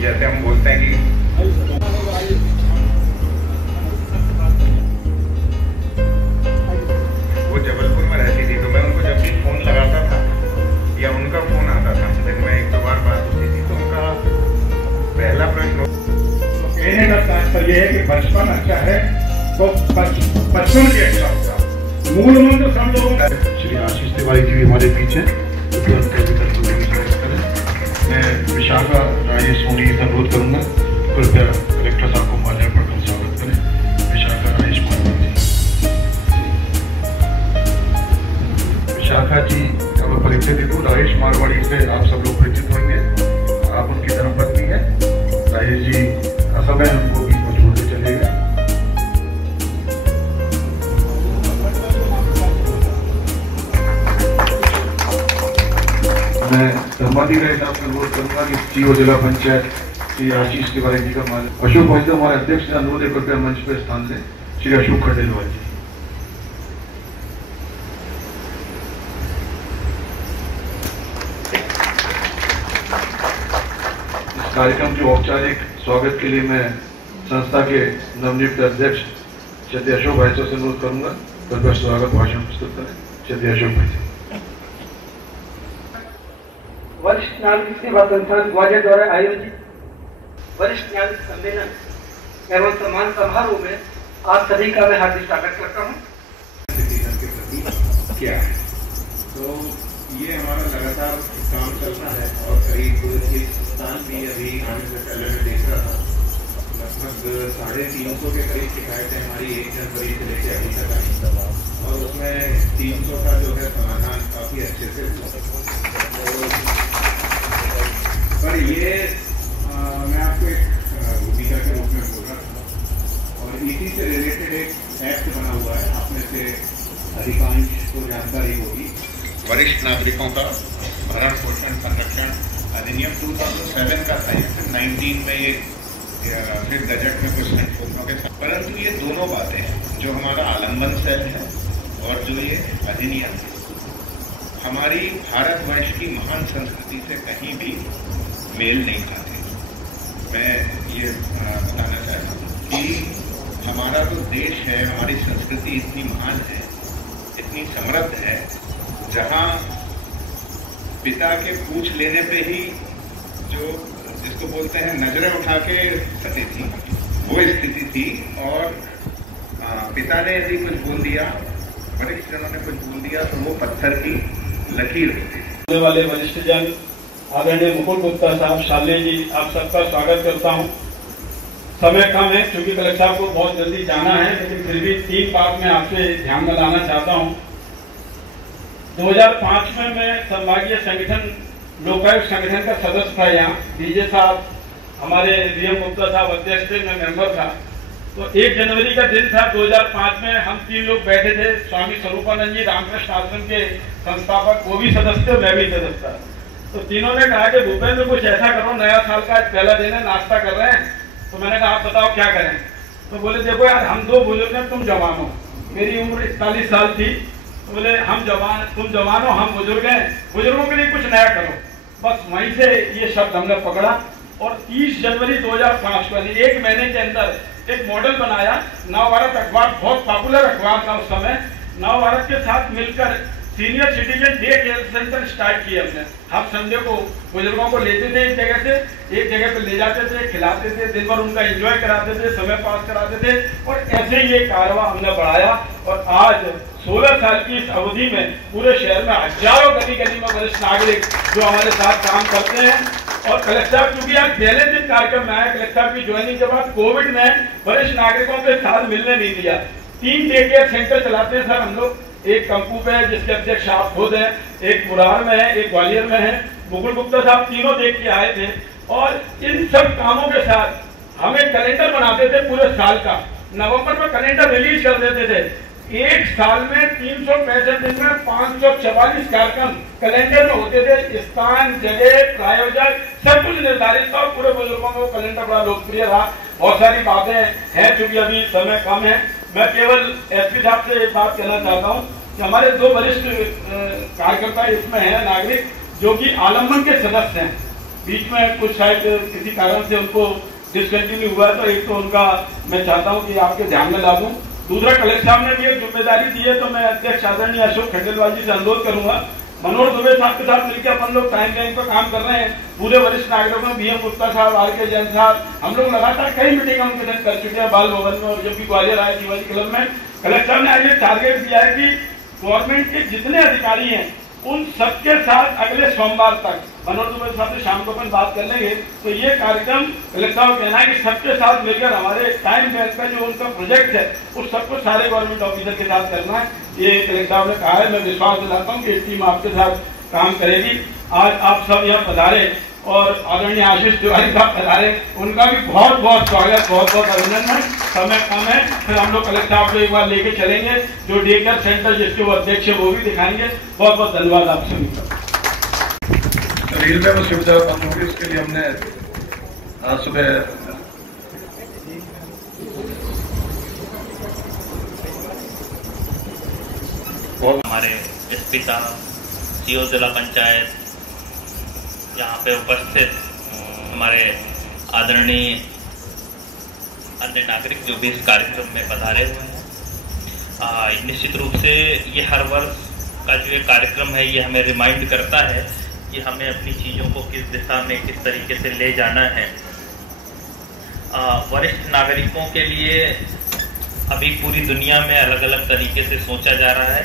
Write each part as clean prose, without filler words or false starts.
कि जैसे हम बोलते हैं कि वो जबलपुर में रहती थी, तो मैं उनको जब भी फोन लगाता था या उनका फोन आता था, दिन में 1-2 बार बात होती थी, तो उनका पहला प्रश्न कहने का तात्पर्य है कि बचपन अच्छा है तो बचपन भी अच्छा होगा। मूल मंत्र सब लोगों का। श्री आशीष तिवारी जी भी हमारे बीच हैं, मैं विशाखा राजेश सोनी से अनुरोध करूंगा कृपया कलेक्टर साहब को माल्यार्पण कर स्वागत करें। विशाखा राजेश विशाखा जी का मैं परिचित हूँ, राजेश मारवाड़ी से आप सब लोग परिचित होंगे, आप उनकी धर्मपत्नी है। राजेश जी असमय उनको भी मौजूद चलेगा। मैं धर्माधिकारी साहब से अनुरोध करूंगा कि सीओ जिला पंचायत श्री आशीष तिवारी जी का मालिक अशोक भाई तो हमारे अध्यक्ष से अनुरोध है कृपया मंच पर स्थान दें। श्री अशोक खंडेलवाल जी। इस कार्यक्रम के औपचारिक स्वागत के लिए मैं संस्था के नवनियुक्त अध्यक्ष श्री अशोक भाई से अनुरोध करूंगा कृपया स्वागत भाषण प्रस्तुत करें। श्री अशोक भाई। वरिष्ठ नागरिक सेवा संस्थान ग्वालियर द्वारा आयोजित वरिष्ठ नागरिक सम्मेलन एवं सम्मान समारोह में आप सभी का मैं हार्दिक स्वागत करता हूँ। सिटीजन के प्रति क्या है, तो ये हमारा लगातार काम चलता है और करीब इस स्थान भी अभी आने से पहले मैं देख रहा था लगभग 350 के करीब शिकायतें हमारी 1 जनवरी से लेकर अभी तक आई और उसमें 300 का जो है समाधान काफी अच्छे से हुआ। पर ये मैं आपको एक भूमिका के रूप में बोल रहा था और इसी से रिलेटेड एक एक्ट बना हुआ है, आप में से अधिकांश को जानकारी होगी। वरिष्ठ नागरिकों का भरण पोषण संरक्षण अधिनियम 2007 का था, 19 में ये फिर बजट में कुछ संशोधनों के साथ, परंतु ये दोनों बातें हैं जो हमारा आलम्बन सेल है और जो ये अधिनियम है हमारी भारतवर्ष की महान संस्कृति से कहीं भी मेल नहीं खाते। मैं ये बताना चाहता हूँ कि हमारा जो देश है, हमारी संस्कृति इतनी महान है, इतनी समृद्ध है, जहाँ पिता के पूछ लेने पे ही जो जिसको बोलते हैं नजरें उठा के सती थी, वो स्थिति थी। और पिता ने यदि कुछ बोल दिया, वरिष्ठ जनों ने कुछ बोल दिया, तो वो पत्थर की लकीर होती है। वाले वरिष्ठ जन आदरणीय मुकुल गुप्ता साहब, शाले जी, आप सबका स्वागत करता हूं। समय कम है क्योंकि कलेक्टर साहब को बहुत जल्दी जाना है, लेकिन फिर भी 3 बात मैं आपसे ध्यान में लाना चाहता हूं। 2005 में मैं संभागीय संगठन लोकायुक्त संगठन का सदस्य था। यहाँ डीजे साहब हमारे डीएम गुप्ता साहब अध्यक्ष थे, मैं मेंबर था। तो 1 जनवरी का दिन था 2005 में, हम 3 लोग बैठे थे। स्वामी स्वरूपानंद जी रामकृष्ण आश्रम के संस्थापक, वो भी सदस्य थे, मैं भी सदस्य था। तो तीनों ने कहा कि भूपेंद्र कुछ ऐसा करो, नया साल का पहला दिन है, नाश्ता कर रहे हैं। तो मैंने कहा आप बताओ क्या करें। तो बोले देखो यार, हम 2 बुजुर्ग हैं, तुम जवान हो, मेरी उम्र 41 साल थी। तो बोले हम जवान, तुम जवान हो, हम बुजुर्ग हैं, बुजुर्गों के लिए कुछ नया करो। बस वहीं से ये शब्द हमने पकड़ा और 30 जनवरी 2005 को 1 महीने के अंदर एक मॉडल बनाया। नवभारत अखबार बहुत पॉपुलर अखबार था उस समय। नवभारत के साथ मिलकर senior citizen day care centre start किए हमने। हम संडे को बुजुर्गों को लेते थे, एक जगह पे ले जाते थे, खिलाते थे, दिन भर उनका एंजॉय कराते थे, समय पास कराते थे और ऐसे ही ये कारवां हमने बढ़ाया। और आज 16 साल की इस अवधि में पूरे शहर में हजारों गली गली में वरिष्ठ नागरिक जो हमारे साथ काम करते हैं। और कलेक्टर साहब चूंकि आज पहले दिन कार्यक्रम में आया, कलेक्टर साहब की ज्वाइनिंग के बाद कोविड ने वरिष्ठ नागरिकों के साथ मिलने नहीं दिया। 3 डे केयर सेंटर चलाते हैं सर हम लोग, एक कंपू पे है जिसके अध्यक्ष आप खुद हैं, एक मुरार में है, एक ग्वालियर में है। मुकुल गुप्ता साहब तीनों देख के आए थे और इन सब कामों के साथ हम एक कैलेंडर बनाते थे पूरे साल का। नवंबर में कैलेंडर रिलीज कर देते थे। 1 साल में 365 दिन में 544 कार्यक्रम कैलेंडर में होते थे। स्थान, जगह, प्रायोजक सब कुछ निर्धारित था और पूरे बुजुर्गों में वो कैलेंडर बड़ा लोकप्रिय रहा। बहुत सारी बातें हैं, चूंकि अभी समय कम है। मैं केवल एसपी साहब से एक बात कहना चाहता हूँ कि हमारे 2 वरिष्ठ कार्यकर्ता इसमें हैं नागरिक जो कि आलम्बन के सदस्य हैं। बीच में कुछ शायद किसी कारण से उनको डिसकंटिन्यू हुआ है, तो एक तो उनका मैं चाहता हूं कि आपके ध्यान में ला दूं। दूसरा, कलेक्टर साहब ने भी एक जिम्मेदारी दी है, तो मैं अध्यक्ष आदरणीय अशोक खंडेलवाल जी से अनुरोध करूंगा, मनोहर दुबे साहब के साथ मिलकर अपन लोग टाइम बैंक पर काम कर रहे हैं। पूरे वरिष्ठ नागरिकों, बीएम गुप्ता साहब, आर.के. जैन साहब, हम लोग लगातार कई मीटिंग उनके साथ कर चुके हैं बाल भवन में, और जब भी ग्वालियर आए शिवाजी क्लब में। कलेक्टर साहब ने आज ये टारगेट दिया है कि गवर्नमेंट के जितने अधिकारी हैं उन सबके साथ अगले सोमवार तक, मनोहर दुबे साहब से शाम को अपन बात कर लेंगे, तो ये कार्यक्रम कलेक्टर साहब कहना है कि सबके साथ मिलकर हमारे टाइम बैंक का जो उनका प्रोजेक्ट है उस सबको सारे गवर्नमेंट ऑफिसर के साथ करना है। ये कलेक्टर साहब ने कहा है। मैं विश्वास दिलाता हूँ कि टीम आपके साथ काम करेगी। आज आप सब यहाँ पधारे और आदरणीय आशीष तिवारी साहब पधारे, उनका भी बहुत बहुत स्वागत, बहुत बहुत अभिनंदन। समय कम है, फिर हम लोग कलेक्टर साहब को एक बार लेके चलेंगे, जो डे केयर सेंटर जिसके वो अध्यक्ष है वो भी दिखाएंगे। बहुत बहुत धन्यवाद आप सभी। रेलवे में सुविधा बंद होगी, उसके लिए हमने आज सुबह हमारे एसपी साहब, सीओ जिला पंचायत, यहाँ पे उपस्थित हमारे आदरणीय अन्य नागरिक जो भी इस कार्यक्रम में पधारे हुए हैं। निश्चित रूप से ये हर वर्ष का जो ये कार्यक्रम है ये हमें रिमाइंड करता है कि हमें अपनी चीज़ों को किस दिशा में किस तरीके से ले जाना है। वरिष्ठ नागरिकों के लिए अभी पूरी दुनिया में अलग अलग तरीके से सोचा जा रहा है।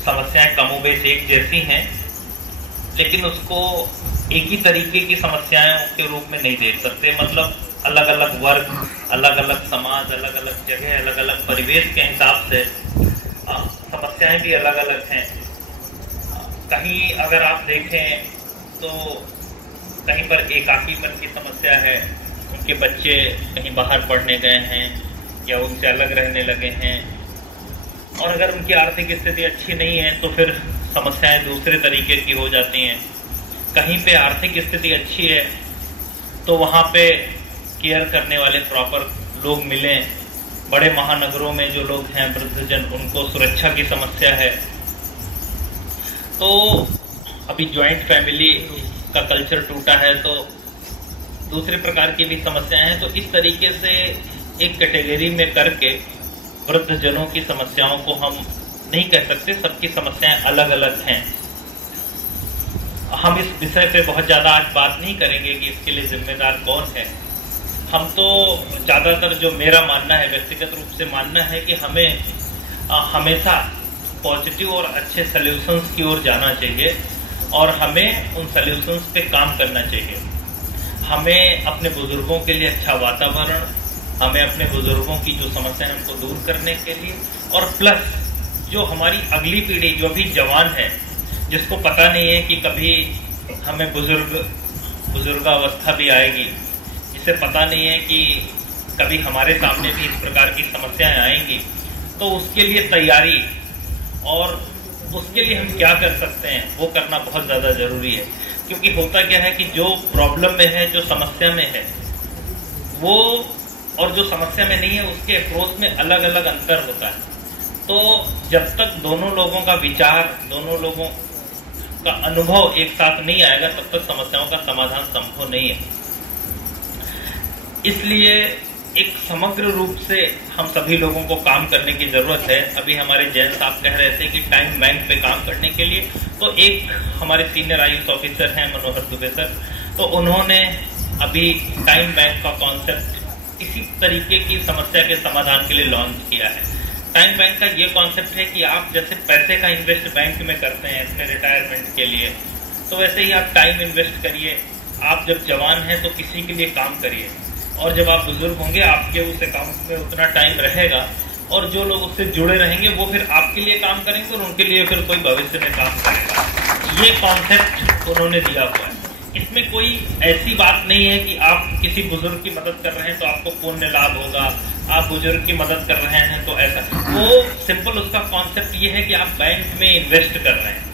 समस्याएं कमोबेश एक जैसी हैं, लेकिन उसको एक ही तरीके की समस्याओं के रूप में नहीं देख सकते। मतलब अलग अलग वर्ग, अलग अलग समाज, अलग अलग जगह, अलग अलग परिवेश के हिसाब से समस्याएं भी अलग अलग हैं। कहीं अगर आप देखें तो कहीं पर एकाकीपन की समस्या है, उनके बच्चे कहीं बाहर पढ़ने गए हैं या उनसे अलग रहने लगे हैं, और अगर उनकी आर्थिक स्थिति अच्छी नहीं है तो फिर समस्याएं दूसरे तरीके की हो जाती हैं। कहीं पे आर्थिक स्थिति अच्छी है तो वहाँ पे केयर करने वाले प्रॉपर लोग मिलें। बड़े महानगरों में जो लोग हैं वृद्धजन, उनको सुरक्षा की समस्या है। तो अभी ज्वाइंट फैमिली का कल्चर टूटा है, तो दूसरे प्रकार की भी समस्याएं हैं। तो इस तरीके से एक कैटेगरी में करके वृद्धजनों की समस्याओं को हम नहीं कह सकते, सबकी समस्याएं अलग अलग हैं। हम इस विषय पे बहुत ज्यादा आज बात नहीं करेंगे कि इसके लिए जिम्मेदार कौन है। हम तो ज्यादातर जो मेरा मानना है, व्यक्तिगत रूप से मानना है कि हमें हमेशा पॉजिटिव और अच्छे सॉल्यूशंस की ओर जाना चाहिए और हमें उन सॉल्यूशंस पे काम करना चाहिए। हमें अपने बुजुर्गों के लिए अच्छा वातावरण, हमें अपने बुजुर्गों की जो समस्याएं उनको दूर करने के लिए, और प्लस जो हमारी अगली पीढ़ी जो अभी जवान है, जिसको पता नहीं है कि कभी हमें बुजुर्गावस्था भी आएगी, जिसे पता नहीं है कि कभी हमारे सामने भी इस प्रकार की समस्याएं आएंगी, तो उसके लिए तैयारी और उसके लिए हम क्या कर सकते हैं वो करना बहुत ज्यादा जरूरी है। क्योंकि होता क्या है कि जो प्रॉब्लम में है, जो समस्या में है, वो और जो समस्या में नहीं है उसके अप्रोच में अलग अलग अंतर होता है। तो जब तक दोनों लोगों का विचार, दोनों लोगों का अनुभव एक साथ नहीं आएगा, तब तक समस्याओं का समाधान संभव नहीं है। इसलिए एक समग्र रूप से हम सभी लोगों को काम करने की जरूरत है। अभी हमारे जैन साहब कह रहे थे कि टाइम बैंक पे काम करने के लिए, तो एक हमारे सीनियर आयुष ऑफिसर हैं मनोहर दुबे सर, तो उन्होंने अभी टाइम बैंक का कॉन्सेप्ट इसी तरीके की समस्या के समाधान के लिए लॉन्च किया है। टाइम बैंक का ये कॉन्सेप्ट है कि आप जैसे पैसे का इन्वेस्ट बैंक में करते हैं अपने रिटायरमेंट के लिए, तो वैसे ही आप टाइम इन्वेस्ट करिए। आप जब जवान हैं तो किसी के लिए काम करिए, और जब आप बुजुर्ग होंगे आपके उस अकाउंट में उतना टाइम रहेगा, और जो लोग उससे जुड़े रहेंगे वो फिर आपके लिए काम करेंगे और उनके लिए फिर कोई भविष्य में काम करेगा। ये कॉन्सेप्ट उन्होंने दिया हुआ है। इसमें कोई ऐसी बात नहीं है कि आप किसी बुजुर्ग की मदद कर रहे हैं तो आपको पुण्य लाभ होगा, आप बुजुर्ग की मदद कर रहे हैं तो ऐसा। वो सिंपल उसका कॉन्सेप्ट ये है कि आप बैंक में इन्वेस्ट कर रहे हैं,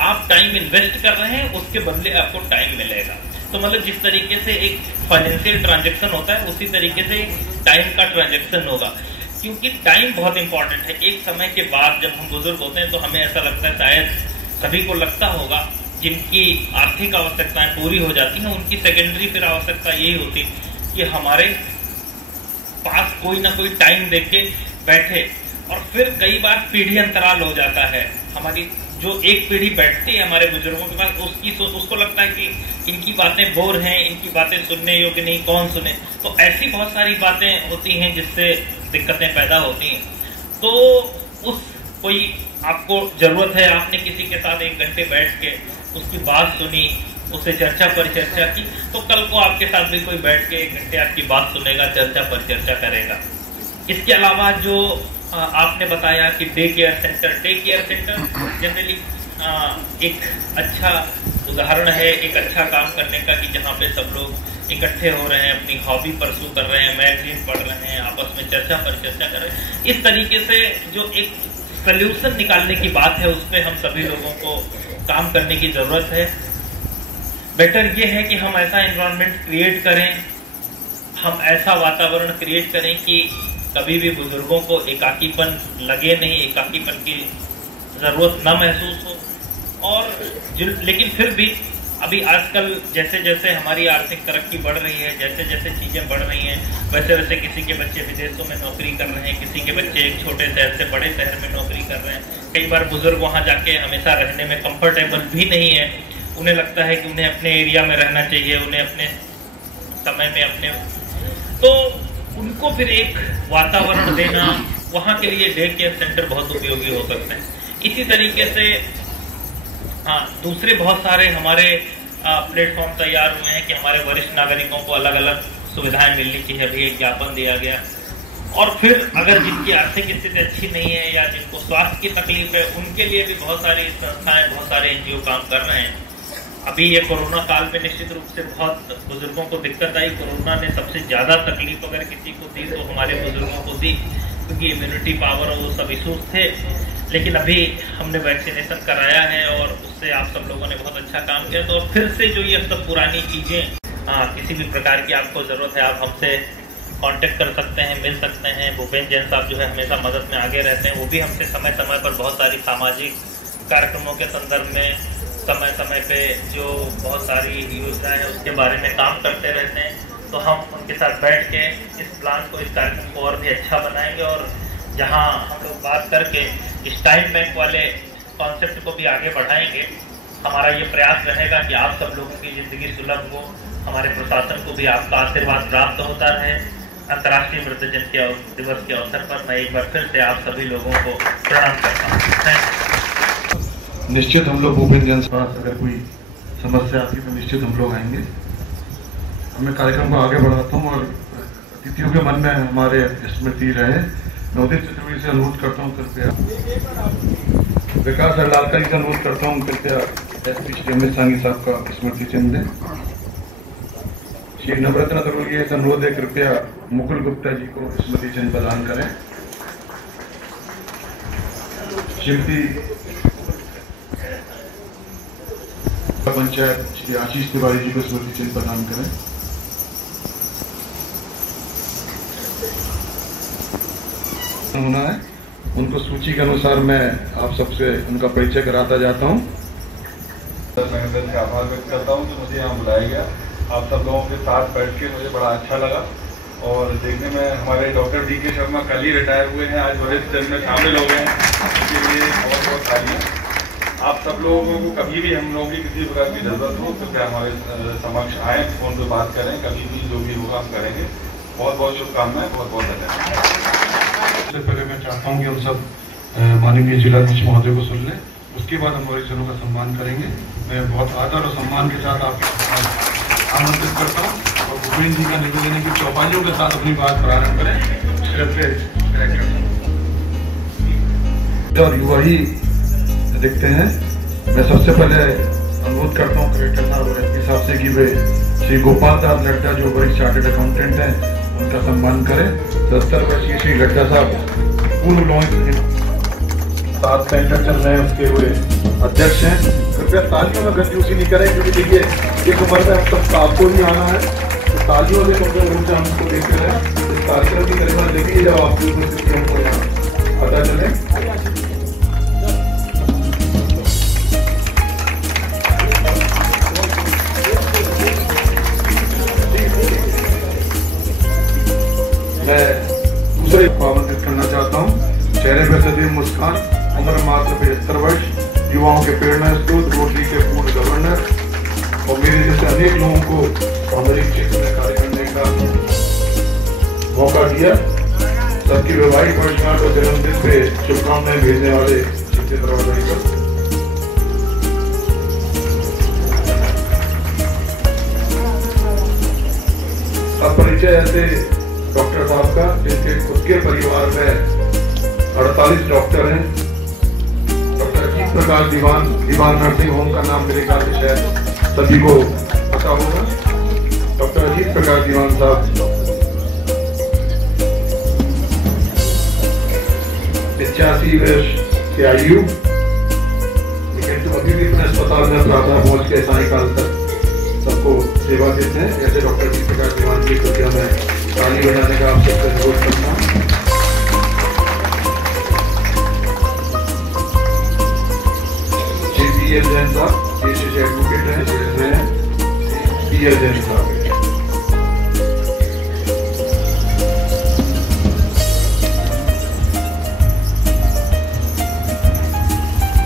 आप टाइम इन्वेस्ट कर रहे हैं, उसके बदले आपको टाइम मिलेगा। तो मतलब जिस तरीके से एक फाइनेंशियल ट्रांजैक्शन होता है उसी तरीके से टाइम का ट्रांजैक्शन होगा। क्योंकि टाइम बहुत इंपॉर्टेंट है। एक समय के बाद जब हम बुजुर्ग होते हैं तो हमें ऐसा लगता है, शायद सभी को लगता होगा जिनकी आर्थिक आवश्यकताएं पूरी हो जाती हैं, उनकी सेकेंडरी फिर आवश्यकता यही होती कि हमारे पास कोई ना कोई टाइम देके बैठे। और फिर कई बार पीढ़ी अंतराल हो जाता है, हमारी जो एक पीढ़ी बैठती है हमारे बुजुर्गों के पास, उसको लगता है कि इनकी बातें बोर हैं, इनकी बातें सुनने योग्य नहीं, कौन सुने। तो ऐसी बहुत सारी बातें होती हैं जिससे दिक्कतें पैदा होती हैं। तो उस कोई आपको जरूरत है, आपने किसी के साथ 1 घंटे बैठ के उसकी बात सुनी, उससे चर्चा परिचर्चा की, तो कल को आपके साथ भी कोई बैठ के 1 घंटे आपकी बात सुनेगा, चर्चा परिचर्चा करेगा। इसके अलावा जो आपने बताया कि डे केयर सेंटर जनरली एक अच्छा उदाहरण है, एक अच्छा काम करने का, कि जहाँ पे सब लोग इकट्ठे हो रहे हैं, अपनी हॉबी परसू कर रहे हैं, मैगजीन पढ़ रहे हैं, आपस में चर्चा परिचर्चा कर रहे हैं। इस तरीके से जो एक सल्यूशन निकालने की बात है, उस पर हम सभी लोगों को काम करने की जरूरत है। बेटर ये है कि हम ऐसा एनवायरनमेंट क्रिएट करें, हम ऐसा वातावरण क्रिएट करें कि कभी भी बुजुर्गों को एकाकीपन लगे नहीं, एकाकीपन की जरूरत न महसूस हो। और लेकिन फिर भी अभी आजकल जैसे जैसे हमारी आर्थिक तरक्की बढ़ रही है, जैसे जैसे चीजें बढ़ रही हैं, वैसे वैसे किसी के बच्चे विदेशों में नौकरी कर रहे हैं, किसी के बच्चे एक छोटे शहर से बड़े शहर में नौकरी कर रहे हैं। कई बार बुजुर्ग वहां जाके हमेशा रहने में कंफर्टेबल भी नहीं है, उन्हें लगता है कि उन्हें अपने एरिया में रहना चाहिए, उन्हें अपने समय में अपने, तो उनको फिर एक वातावरण देना, वहां के लिए डे केयर सेंटर बहुत उपयोगी हो सकते हैं। इसी तरीके से दूसरे बहुत सारे हमारे प्लेटफॉर्म तैयार हुए हैं कि हमारे वरिष्ठ नागरिकों को अलग अलग सुविधाएं मिलनी चाहिए, अभी एक ज्ञापन दिया गया। और फिर अगर जिनकी आर्थिक स्थिति अच्छी नहीं है या जिनको स्वास्थ्य की तकलीफ है, उनके लिए भी बहुत सारी संस्थाएं, बहुत सारे एनजीओ काम कर रहे हैं। अभी ये कोरोना काल में निश्चित रूप से बहुत बुजुर्गों को दिक्कत आई। कोरोना ने सबसे ज्यादा तकलीफ अगर किसी को दी तो हमारे बुजुर्गों को दी, क्योंकि इम्यूनिटी पावर और वो सब इशूज थे। लेकिन अभी हमने वैक्सीनेशन कराया है और उससे आप सब लोगों ने बहुत अच्छा काम किया। तो फिर से जो ये सब पुरानी चीजें, किसी भी प्रकार की आपको जरूरत है, आप हमसे कांटेक्ट कर सकते हैं, मिल सकते हैं। भूपेंद्र जैन साहब जो है हमेशा मदद में आगे रहते हैं, वो भी हमसे समय समय पर बहुत सारी सामाजिक कार्यक्रमों के संदर्भ में समय समय पे जो बहुत सारी योजनाएं हैं उसके बारे में काम करते रहते हैं। तो हम उनके साथ बैठ के इस प्लान को, इस कार्यक्रम को और भी अच्छा बनाएंगे। और जहां हम लोग बात करके इस टाइम बैंक वाले कॉन्सेप्ट को भी आगे बढ़ाएंगे, हमारा ये प्रयास रहेगा कि आप सब लोगों की जिंदगी सुलभ हो, हमारे प्रशासन को भी आपका आशीर्वाद प्राप्त होता रहे। अंतर्राष्ट्रीय वृद्धजन दिवस के अवसर पर मैं एक बार फिर से आप सभी लोगों को प्रणाम करता हूँ। निश्चित हम लोग भूपेंद्र जैन के पास अगर कोई समस्या आती है तो निश्चित हम लोग आएंगे। मैं कार्यक्रम को आगे बढ़ाता हूँ और अतिथियों के मन में हमारे स्मृति रहे। मैं उदित चतुर्वेदी से अनुरोध करता हूँ, कृपया विकास लालकारी से अनुरोध करता हूँ, कृपया SP श्री अमित सांगी साहब का स्मृति चिन्ह दें। श्री नवरत्न दुर्गे से अनुरोध है, कृपया मुकुल गुप्ता जी को स्मृति चिन्ह प्रदान करें। श्रीमती पंचायत श्री आशीष तिवारी जी को स्मृति चिन्ह प्रदान करें। होना है, उनको सूची के अनुसार मैं आप सबसे उनका परिचय कराता जाता हूँ। संगठन का आभार व्यक्त करता हूँ कि मुझे यहाँ बुलाया गया। आप सब लोगों के साथ बैठ के मुझे बड़ा अच्छा लगा और देखने में हमारे डॉक्टर DK शर्मा कल ही रिटायर हुए हैं, आज वरिष्ठ जन में शामिल हो गए हैं, इसके लिए बहुत बहुत तालियां। आप सब लोगों को कभी भी हम लोगों की किसी प्रकार की जरूरत हो तो क्या हमारे समक्ष आए, फोन पे बात करें, कभी भी जो भी होगा हम करेंगे। बहुत बहुत शुभकामनाएं, बहुत बहुत धन्यवाद। सबसे पहले मैं चाहता हूँ कि हम सब माननीय जिलाधीश महोदय को सुन लें, उसके बाद हम वरिष्ठजनों का सम्मान करेंगे। मैं बहुत आदर और सम्मान के साथ आपको आमंत्रित करता हूँ और भूपेंद्र जी का निवेदन है कि चौपाइयों के साथ अपनी बात प्रारंभ करें। और युवा ही देखते हैं। मैं सबसे पहले अनुरोध करता हूँ कलेक्टर साहब और SP साहब से कि वे श्री गोपाल दास लड्डा जो वरिष्ठ चार्टर्ड अकाउंटेंट हैं उनका सम्मान करें। 70 वर्षीय श्री लड्डा साहब पूर्व लॉ सात सेंटर चल रहे हैं, उसके हुए अध्यक्ष हैं। कृपया तालियों में कंजूसी नहीं करें, क्योंकि देखिए एक उम्र में हम सब आपको ही आना है, तो तालियों में कंजूसी हम उसको देखते रहे। इस कार्यक्रम की करीबन देखिए जब आप हमको यहाँ पता चले। के प्रेरणा स्रोत, रोटरी के पूर्ण गवर्नर और मेरे जैसे अनेक लोगों को सामाजिक क्षेत्र में कार्य करने का मौका दिया। सबकी वैवाहिक वर्षगांठ और जन्मदिन पे शुभकामनाएं भेजने वाले चित्र अब परिचय ऐसे डॉक्टर साहब का जिनके खुद के परिवार में 48 डॉक्टर हैं। डॉक्टर अजीत प्रकाश दीवान नर्सिंग होम का नाम मेरे ख्याल से शायद सभी को पता होगा। डॉक्टर अजीत प्रकाश दीवान साहब 85 वर्ष की आयु, लेकिन तो अभी भी अपने अस्पताल में प्रातः पहुंच के सायकाल तक सबको सेवा देते हैं। ऐसे डॉक्टर अजीत प्रकाश दीवान की कृपया मैं ताली बजाने का आप सबसे अनुरोध करता हूँ। पीएल जैन साहब एडवोकेट हैं, पीएल जैन साहब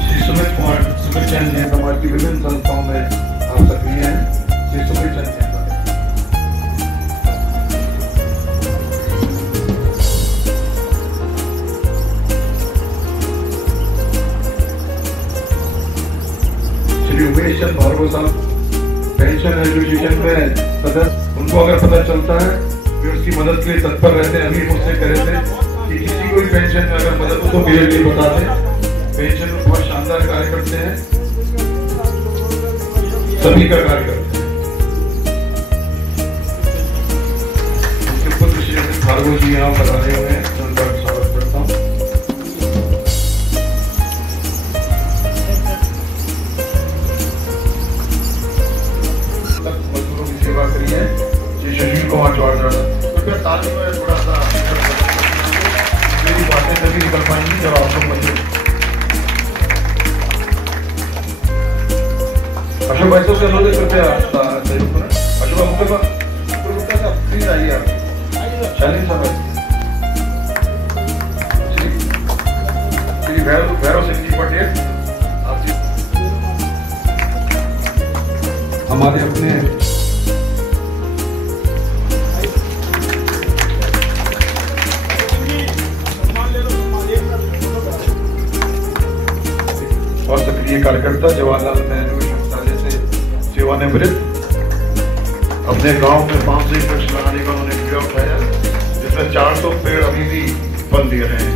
श्री सुमित चंद जैन समाज की विभिन्न संस्थाओं में आप सक्रिय हैं। श्री सुमित चंद जैन उमेश चंद भार्गव साहब पेंशन एसोसिएशन में सदस्य, उनको अगर पता चलता है वे उसकी मदद के लिए तत्पर रहते हैं। अभी मुझसे कह रहे थे कि किसी को भी पेंशन में अगर मदद हो तो मेरे लिए बता दें। पेंशन में बहुत शानदार कार्य करते हैं, सभी का कार्य करते हैं। उनके पुत्र श्री अमित भार्गव जी यहाँ पर आए हुए हैं, उनका स्वागत करता हूँ। सुशील कुमार चौहान तो फिर ताली में थोड़ा सा मेरी बातें तभी निकल पाएंगी जब आप लोग मंजूर। अशोक भाई से लोग कृपया सहयोग करें। अशोक भाई प्लीज आइए आप। शालीन साहब श्री भैरव सिंह जी पटेल हमारे अपने और सक्रिय कार्यकर्ता, जवाहरलाल नेहरू विश्वविद्यालय से सेवानिवृत्त। अपने गांव में 501 वृक्ष लगाने का उन्होंने प्रयोग उठाया, जिसमें 400 पेड़ अभी भी फल दे रहे हैं।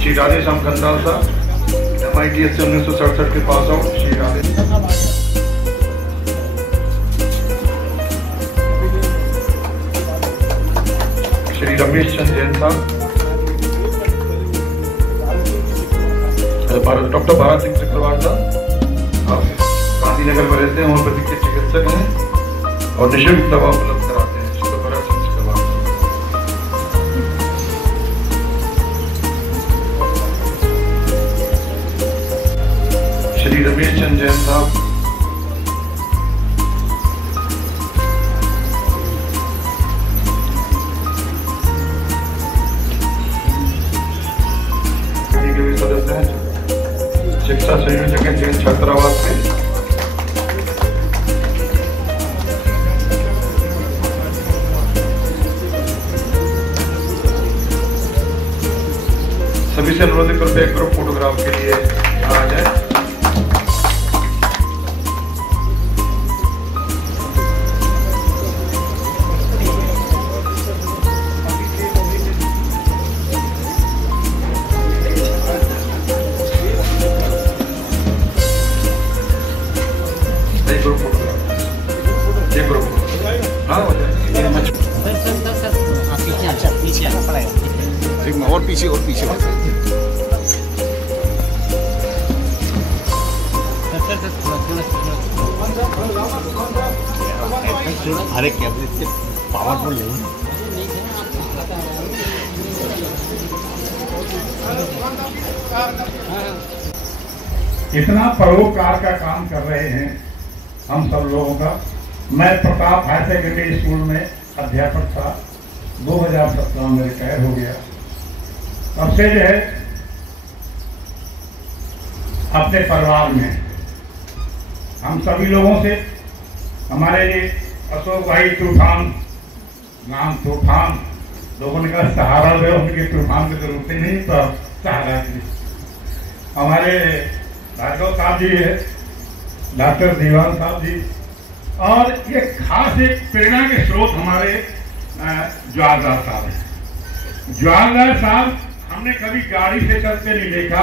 श्री राधे श्याम खंडाल साहब MITS से 1967 के पास आउट। श्री राधे श्री रमेश चंद जैन साहब, डॉक्टर भारत सिंह चक्रवाल साहब, आप गांधीनगर में रहते हैं, होम्योपैथिक के चिकित्सक हैं और निःशुल्क दवा उपलब्ध कराते हैं। डॉक्टर भारत सिंह चक्रवाल श्री रमेश चंद जैन साहब, सदस्य हैं शिक्षा संयोजक हैं जैन छात्रावास में। सभी से अनुरोध करते हैं ग्रुप फोटोग्राफ के लिए यहाँ आ जाए। और पीछे अरे क्या पावरफुल नहीं इतना परोपकार का काम कर रहे हैं हम सब लोगों का। मैं प्रताप हायर सेकेंडरी स्कूल में अध्यापक था, 2017 में रिटायर हो गया। सबसे जो है अपने परिवार में हम सभी लोगों से, हमारे अशोक भाई तूफान, नाम तूफान, लोगों ने कहा सहारा दे, उनके तूफान की जरूरत ही नहीं, तो सहारा की। हमारे भार्गव साहब जी है, डॉक्टर दीवान साहब जी, और ये खास एक प्रेरणा के स्रोत हमारे जवाहरलाल साहब हैं। जवाहरलाल साहब हमने कभी गाड़ी से चलते नहीं देखा।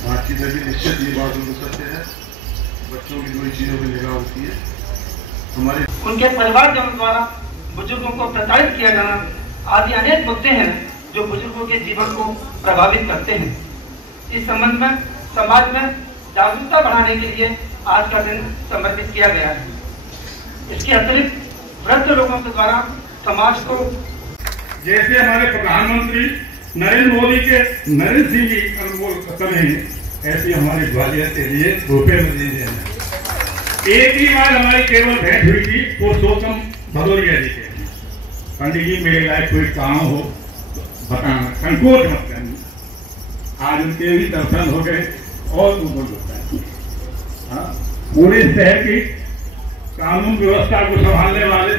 बातचीत में भी निश्चित ये बात उनको सत्य है, बच्चों की बुरी चीजों की निगाह होती है। हमारे उनके परिवारजनों द्वारा बुजुर्गों को प्रताड़ित किया जाना आदि अनेक मुद्दे हैं जो बुजुर्गों के जीवन को प्रभावित करते हैं। इस संबंध में समाज में जागरूकता बढ़ाने के लिए आज का दिन समर्पित किया गया है। इसके अतिरिक्त वृद्ध लोगों के द्वारा समाज को, जैसे हमारे प्रधानमंत्री नरेंद्र मोदी के नरेंद्र सिंह जी अनमोल कदम हैं, ऐसी हमारे ग्वालियर के लिए भूपेंद्र जी हैं। एक ही बार हमारी केवल भेंट हुई थी, वो सोचम भदौरिया जी के। पंडित जी मेरे लायक कोई काम हो बताना, संकोच मत करना। आज उनके भी दर्शन हो गए और पूरे शहर की कानून व्यवस्था को संभालने वाले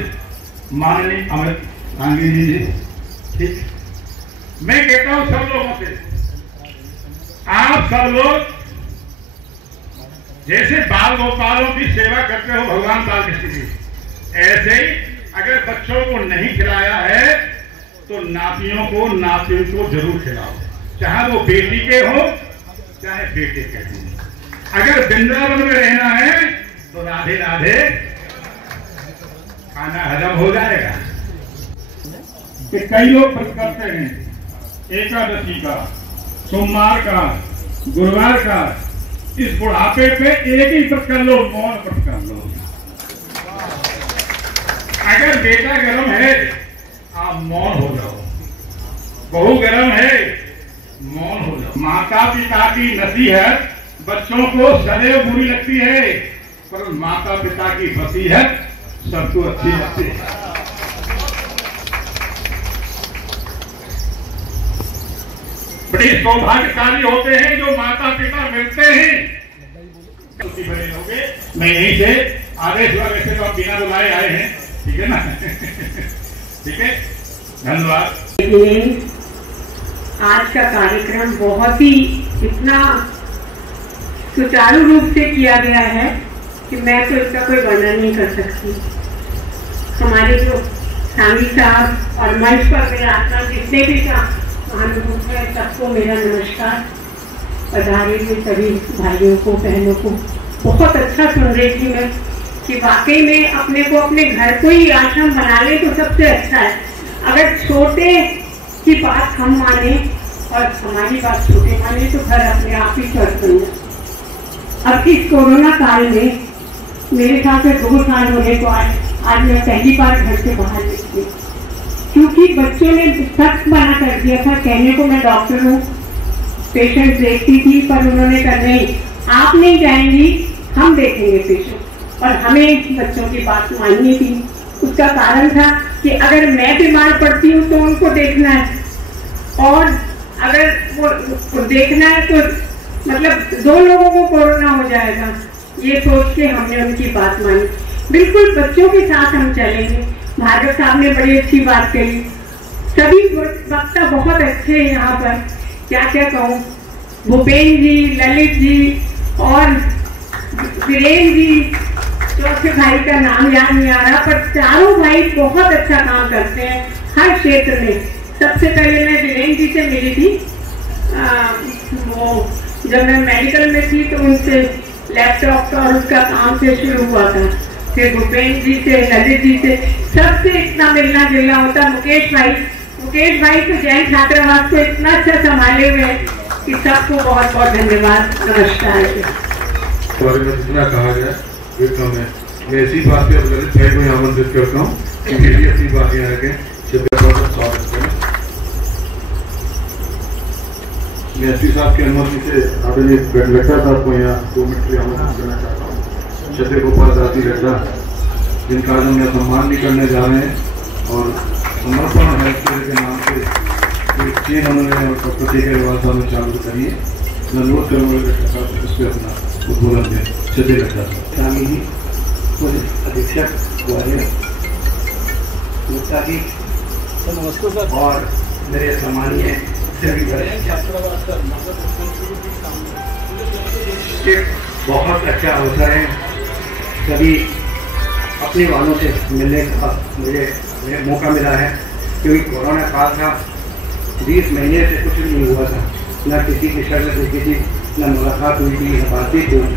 माननीय अमित गांधी जी। ठीक, मैं कहता हूं सब लोगों से, आप सब लोग जैसे बाल गोपालों की सेवा करते हो भगवान बाल कृष्ण की, ऐसे ही अगर बच्चों को नहीं खिलाया है तो नातियों को नातियों को जरूर खिलाओ, चाहे वो बेटी के हो चाहे बेटे के हो। अगर वृंदावन में रहना है तो राधे राधे खाना हजम हो जाएगा। कि कई लोग व्रत करते हैं एकादशी का, सोमवार का, गुरुवार का, इस बुढ़ापे पे एक ही व्रत कर लो, मौन व्रत कर लो। अगर बेटा गर्म है आप मौन हो जाओ, बहू गर्म है मौन हो जाओ। माता पिता की नसीहत बच्चों को सदैव बुरी लगती है, पर माता पिता की वसीयत सबको अच्छी लगती है। बड़े सौभाग्यशाली होते हैं जो माता पिता मिलते हैं। बड़े लोग मैं यहीं से आदेश हुआ, वैसे तो आप बिना बुलाए आए हैं, ठीक है ना? ठीक है, धन्यवाद। आज का कार्यक्रम बहुत ही इतना सुचारू रूप से किया गया है कि मैं तो इसका कोई वर्णन नहीं कर सकती। हमारे जो स्वामी साहब और मंच पर मेरा आत्मा जितने भी महानुभाव है, सबको मेरा नमस्कार। पधारे हुए सभी भाइयों को, बहनों को। बहुत अच्छा सुन रही थी मैं कि वाकई में अपने को अपने घर को ही आश्रम बना ले तो सबसे अच्छा है। अगर छोटे की बात हम माने और हमारी बात छोटे माने तो घर अपने आप ही स्वस्थ बन जाए। अब इस कोरोना काल में मेरे साथ 2 साल होने को आज मैं पहली बार घर से बाहर निकली, क्योंकि बच्चों ने सख्त मना कर दिया था। कहने को मैं डॉक्टर हूँ, पेशेंट देखती थी, पर उन्होंने कहा नहीं, आप नहीं जाएंगी, हम देखेंगे पेशेंट। और हमें बच्चों की बात माननी थी। उसका कारण था कि अगर मैं बीमार पड़ती हूँ तो उनको देखना है, और अगर वो देखना है तो मतलब 2 लोगों को कोरोना हो जाएगा। ये सोच के हमने उनकी बात मानी। बिल्कुल बच्चों के साथ हम चलेंगे। भार्गव साहब ने बड़ी अच्छी बात कही। सभी वक्ता बहुत अच्छे हैं यहाँ पर, क्या क्या कहूँ। भूपेंद्र जी, ललित जी और वीरेंद्र जी, चौथे भाई का नाम याद नहीं आ रहा, पर चारों भाई बहुत अच्छा काम करते हैं हर क्षेत्र में। सबसे पहले मैं वीरेंद्र जी से मिली थी, वो जब मैं मेडिकल में थी तो उनसे लैपटॉप और उसका काम से शुरू हुआ था। फिर भूपेंद्र जी से, ललित जी से, सबसे इतना मिलना जुलना होता। मुकेश भाई तो जैन छात्रावास को इतना अच्छा संभाले हुए हैं कि सबको बहुत बहुत धन्यवाद। नमस्कार। बारे में जितना कहा गया ये कम है। मैं इसी बात पे ललित भाई को आमंत्रित करता हूँ, उनके लिए अपनी बात यहाँ रखें। स्वागत करें। मैं एसपी साहब की अनुमति से आदरणीय लड्डा साहब को यहाँ 2 मिनट के लिए आमंत्रित करना चाहता हूँ। छत्र गोपाल दासी लड्डा, जिनका आज हम यहाँ सम्मान भी करने जा रहे हैं, और समर्पण हेल्थ केयर के नाम से एक चेन उन्होंने प्रकृति के रिवाज वालों चालू करिए, मैं अनुरोध करूँगा उस पर अपना उद्बोधन दें। सीधे लगता स्वामी जी, पुलिस अधीक्षक ग्वालियर गुप्ता जी और मेरे सम्मानीय सभी बहुत अच्छा अवसर है। सभी अपने वालों से मिलने का मुझे मौका मिला है, क्योंकि कोरोना काल था, 20 महीने से कुछ भी नहीं हुआ था, न किसी की शर्त देखी थी, न मुलाकात हुई थी, न बातचीत हुई।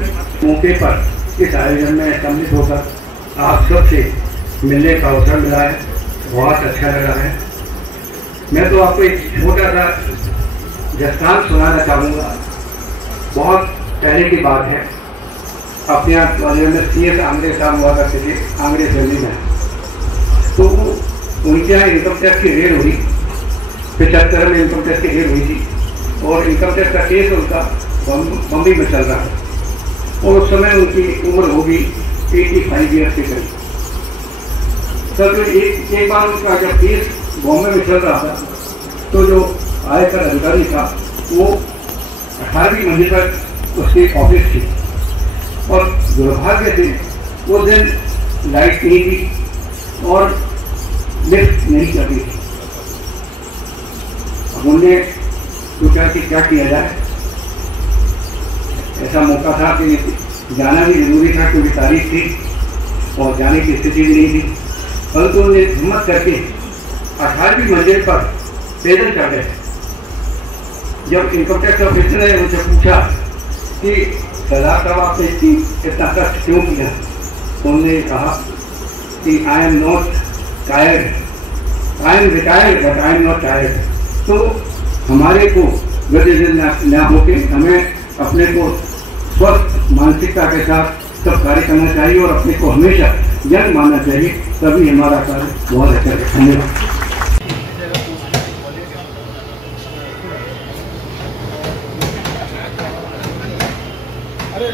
मौके पर इस आयोजन में सम्मिलित होकर आप सबसे मिलने का अवसर मिला है, बहुत अच्छा लगा है। मैं तो आपको एक छोटा सा दस्तान सुनाना चाहूँगा। बहुत पहले की बात है, अपने आप ग्वालियर में CS आंग्रे साहब हुआ करते थे, आंग्रे दिल्ली में, तो उनके यहाँ इनकम टैक्स की रेड हुई। 75 में इनकम टैक्स की रेड हुई थी और इनकम टैक्स का केस उनका बम्बई में चल रहा है और उस समय उनकी उम्र होगी 85 ईयर्स के करीब। सर एक बार उनका जब केस बॉम्बे में चल रहा था, तो जो आयकर अधिकारी था वो 18वीं मंजिल पर उसकी ऑफिस थी और दुर्भाग्य से वो दिन लाइट नहीं थी और लिफ्ट नहीं चली थी। अब उन्होंने सोचा कि क्या किया जाए। ऐसा मौका था कि जाना भी जरूरी था, क्योंकि तारीख थी और जाने की स्थिति भी नहीं थी, परंतु उन्होंने हिम्मत करके 18वीं मंजिल पर पैदल चढ़ गए। जब इनकम टैक्स ऑफिसर ने उनसे पूछा कि सरदार साहब आपने इतना कष्ट क्यों किया, उन्होंने कहा कि I am not tired, I am retired but I am not tired. तो हमारे को गतिशील न होकर हमें अपने को स्वस्थ मानसिकता के साथ सब कार्य करना चाहिए और अपने को हमेशा यंग मानना चाहिए, तभी हमारा कार्य बहुत अच्छा है। धन्यवाद। अरे